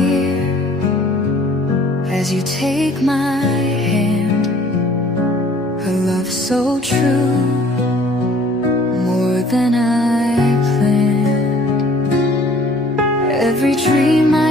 here as you take my hand. A love so true, more than I planned. Every dream I